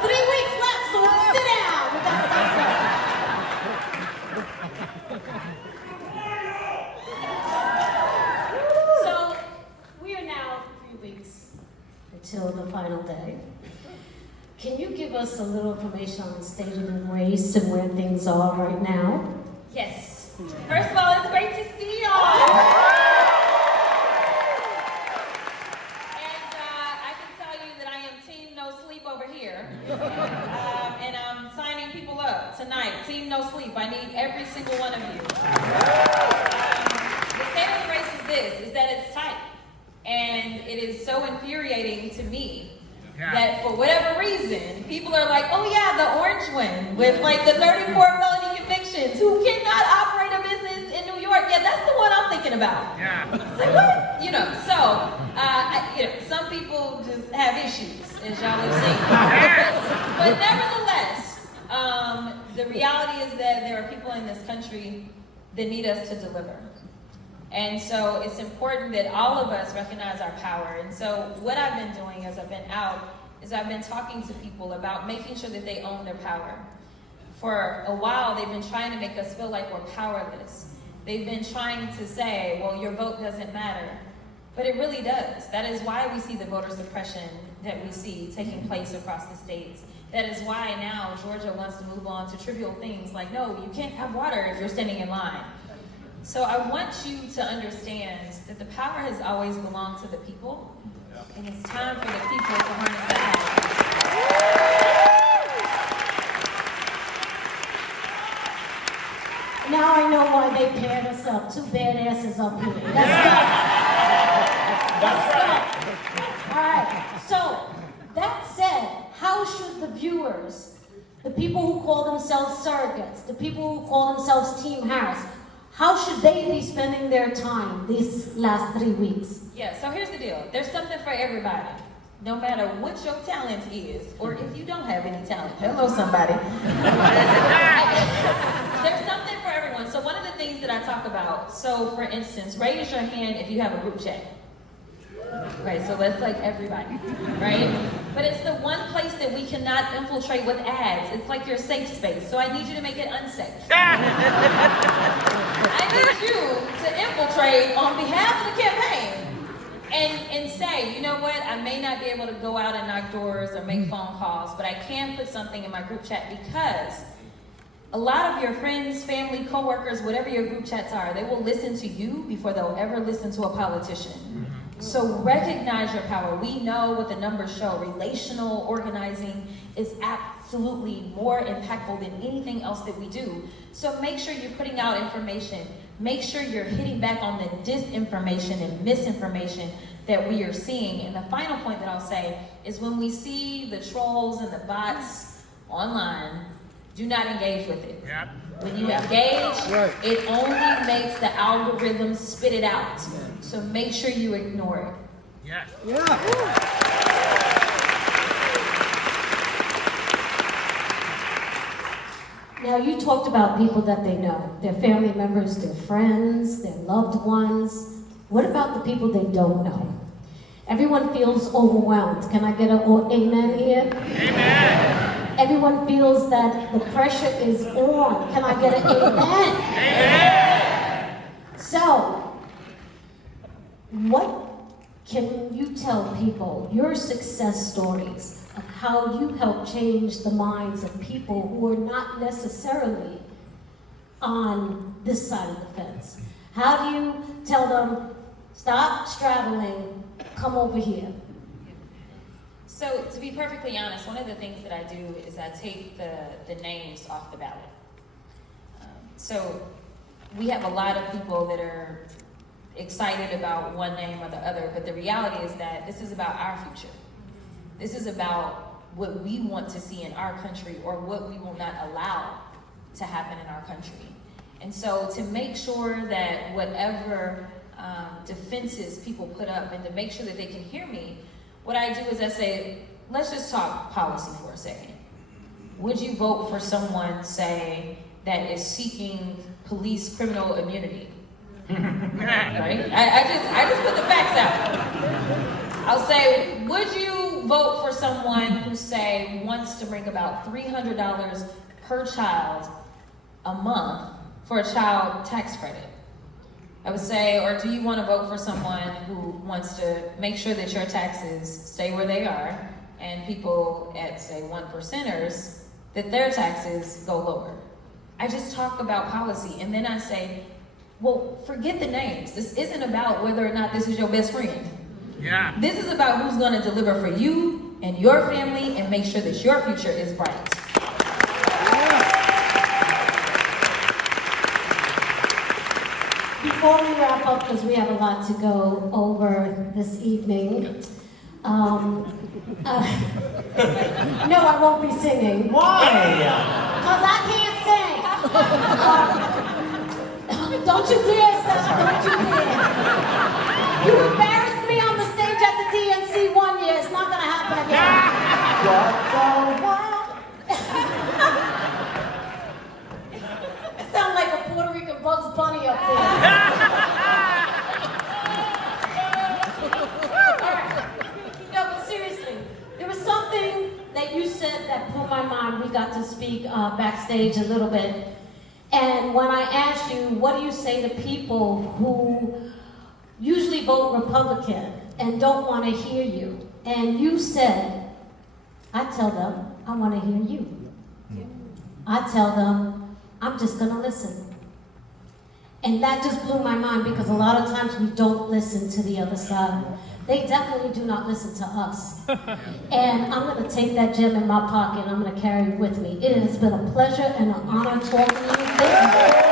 3 weeks left, so sit down. We got So we are now 3 weeks until the final day. Can you give us a little information on the state of the race and where things are right now? Yes. First of all, it's great to see y'all. And I can tell you that I am Team No Sleep over here. And I'm signing people up tonight. Team No Sleep. I need every single one of you. The state of the race is that it's tight. And it is so infuriating to me that for whatever reason, people are like, oh yeah, the orange one with like the 34 felony convictions who cannot operate a business in New York. Yeah, that's the one I'm thinking about. Yeah. It's like, what? Some people just have issues, as y'all have seen. But nevertheless, the reality is that there are people in this country that need us to deliver. And so it's important that all of us recognize our power. And so what I've been doing as I've been out is I've been talking to people about making sure that they own their power. For a while, they've been trying to make us feel like we're powerless. They've been trying to say, well, your vote doesn't matter. But it really does. That is why we see the voter suppression that we see taking place across the states. That is why now Georgia wants to move on to trivial things like, no, you can't have water if you're standing in line. So I want you to understand that the power has always belonged to the people, and it's time for the people to harness that power. Now I know why they paired us up. Two badasses up here. That's right. All right. So that said, how should the viewers, the people who call themselves surrogates, the people who call themselves Team Harris, how should they be spending their time these last 3 weeks? Yeah, so here's the deal. There's something for everybody. No matter what your talent is, or if you don't have any talent. Hello, somebody. There's something for everyone. So one of the things that I talk about, so for instance, raise your hand if you have a group chat. Right, so that's like everybody, right? But it's the one place that we cannot infiltrate with ads. It's like your safe space, so I need you to make it unsafe. I need you to infiltrate on behalf of the campaign and say, you know what, I may not be able to go out and knock doors or make phone calls, but I can put something in my group chat because a lot of your friends, family, coworkers, whatever your group chats are, they will listen to you before they'll ever listen to a politician. So recognize your power. We know what the numbers show. Relational organizing is absolutely more impactful than anything else that we do. So make sure you're putting out information. Make sure you're hitting back on the disinformation and misinformation that we are seeing. And the final point that I'll say is when we see the trolls and the bots online, do not engage with it. Yep. When you engage, it only makes the algorithm spit it out. So make sure you ignore it. Yes. Yeah. Now you talked about people that they know, their family members, their friends, their loved ones. What about the people they don't know? Everyone feels overwhelmed. Can I get an amen here? Amen. Everyone feels that the pressure is on. Can I get an amen? Amen. So, what can you tell people, your success stories of how you help change the minds of people who are not necessarily on this side of the fence? How do you tell them, stop straddling, come over here? So to be perfectly honest, one of the things that I do is I take the names off the ballot. So we have a lot of people that are excited about one name or the other, but the reality is that this is about our future. This is about what we want to see in our country or what we will not allow to happen in our country. And so to make sure that whatever defenses people put up and to make sure that they can hear me, what I do is I say, let's just talk policy for a second. Would you vote for someone, say, that is seeking police criminal immunity? Right? I just put the facts out. I'll say, would you vote for someone who, say, wants to bring about $300 per child a month for a child tax credit? I would say, or do you want to vote for someone who wants to make sure that your taxes stay where they are, and people at, say, 1%ers, that their taxes go lower? I just talk about policy, and then I say, well, forget the names. This isn't about whether or not this is your best friend. Yeah. This is about who's going to deliver for you and your family and make sure that your future is bright. Before we wrap up, because we have a lot to go over this evening, no, I won't be singing. Why? Because I can't sing. Don't you dare, Seth. Don't you dare. You embarrassed me on the stage at the DNC one year. It's not going to happen again. It sounds like a Puerto Rican Bugs Bunny up there. No, but seriously, there was something that you said that blew my mind. We got to speak backstage a little bit. And when I asked you, what do you say to people who usually vote Republican and don't want to hear you? And you said, I tell them, I want to hear you. I tell them, I'm just going to listen. And that just blew my mind, because a lot of times we don't listen to the other side. They definitely do not listen to us. And I'm going to take that gem in my pocket and I'm going to carry it with me. It has been a pleasure and an honor talking to you. Thank you.